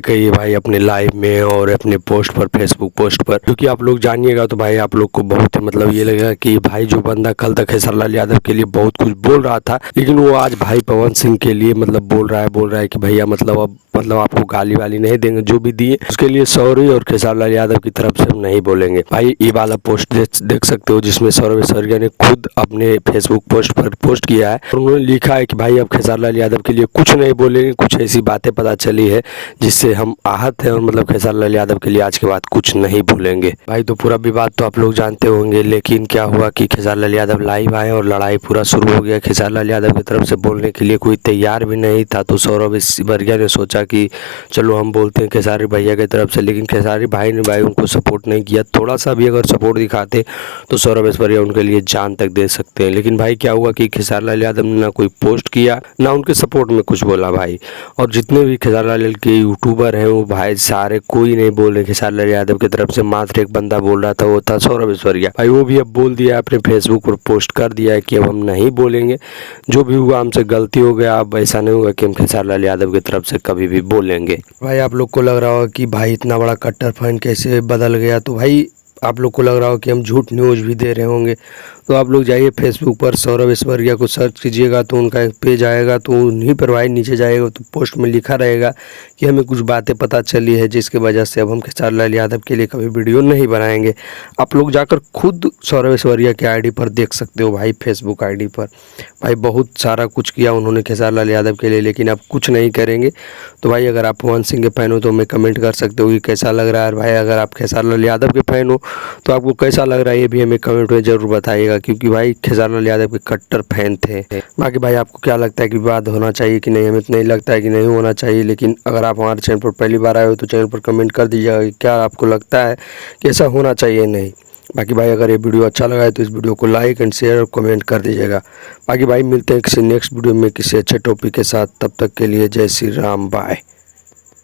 कहिए भाई अपने लाइव में और अपने पोस्ट पर, फेसबुक पोस्ट पर, क्योंकि आप लोग जानिएगा तो भाई आप लोग को बहुत ही मतलब ये लगेगा कि भाई जो बंदा कल तक खेसारी यादव के लिए बहुत कुछ बोल रहा था, लेकिन वो आज भाई पवन सिंह के लिए मतलब बोल रहा है कि भैया मतलब अब मतलब आपको गाली वाली नहीं देंगे, जो भी दिए उसके लिए सॉरी, और खेसारी यादव की तरफ से हम नहीं बोलेंगे। भाई ये वाला पोस्ट देख सकते हो जिसमें सौरभ ऐश्वर्या ने खुद अपने फेसबुक पोस्ट पर पोस्ट किया है और उन्होंने लिखा है कि भाई अब खेसारी यादव के लिए कुछ नहीं बोलेंगे, कुछ ऐसी बातें पता चली है जिससे हम आहत हैं और मतलब खेसारी यादव के लिए आज के बाद कुछ नहीं भूलेंगे। भाई तो पूरा विवाद तो आप लोग जानते होंगे, लेकिन क्या हुआ कि खेसारी यादव लाइव आए और लड़ाई पूरा शुरू हो गया। खेसारी यादव की तरफ से बोलने के लिए कोई तैयार भी नहीं था, तो सौरभ ऐश्वर्या ने सोचा कि चलो हम बोलते हैं खेसारी भैया की तरफ से, लेकिन खेसारी भाई ने भाई उनको सपोर्ट नहीं किया। थोड़ा सा भी अगर सपोर्ट दिखाते तो सौरभ ऐश्वर्या उनके लिए जान तक दे सकते हैं, लेकिन भाई क्या हुआ कि खेसारी यादव ने ना कोई पोस्ट किया ना उनके सपोर्ट में कुछ बोला भाई। और जितने भी खेसारी लाल के यूट्यूबर हैं वो भाई सारे कोई नहीं बोल रहे खेसारी यादव की तरफ से, मात्र एक बंदा बोल रहा था, वो था सौरभ ऐश्वर्या। भाई वो भी अब बोल दिया, अपने फेसबुक पर पोस्ट कर दिया है कि अब हम नहीं बोलेंगे, जो भी हुआ हमसे गलती हो गया, अब ऐसा नहीं होगा कि हम खेसारी लाल यादव की तरफ से कभी भी बोलेंगे। भाई आप लोग को लग रहा होगा कि भाई इतना बड़ा कट्टर फैन कैसे बदल गया, तो भाई आप लोग को लग रहा हो कि हम झूठ न्यूज़ भी दे रहे होंगे, तो आप लोग जाइए फेसबुक पर सौरभ ऐश्वर्या को सर्च कीजिएगा तो उनका एक पेज आएगा, तो उन्हीं पर भाई नीचे जाएगा तो पोस्ट में लिखा रहेगा कि हमें कुछ बातें पता चली है जिसकी वजह से अब हम खेसारी लाल यादव के लिए कभी वीडियो नहीं बनाएंगे। आप लोग जाकर खुद सौरभ ऐश्वर्या के आईडी पर देख सकते हो भाई, फेसबुक आईडी पर भाई बहुत सारा कुछ किया उन्होंने खेसारी लाल यादव के लिए, लेकिन अब कुछ नहीं करेंगे। तो भाई अगर आप पवन सिंह के फ़ैन हो तो हमें कमेंट कर सकते हो कि कैसा लग रहा है, भाई अगर आप खेसारी लाल यादव के फ़ैन हो तो आपको कैसा लग रहा है ये भी हमें कमेंट में ज़रूर बताइएगा, क्योंकि भाई खेसारी लाल यादव के कट्टर फैन थे। बाकी भाई आपको क्या लगता है कि विवाद होना चाहिए कि नहीं? हमें तो नहीं लगता है कि नहीं होना चाहिए, लेकिन अगर आप हमारे चैनल पर पहली बार आए हो तो चैनल पर कमेंट कर दीजिएगा कि क्या आपको लगता है कि ऐसा होना चाहिए नहीं। बाकी भाई अगर ये वीडियो अच्छा लगा है तो इस वीडियो को लाइक एंड शेयर और कमेंट कर दीजिएगा। बाकी भाई मिलते हैं किसी नेक्स्ट वीडियो में किसी अच्छे टॉपिक के साथ, तब तक के लिए जय श्री राम, बाय।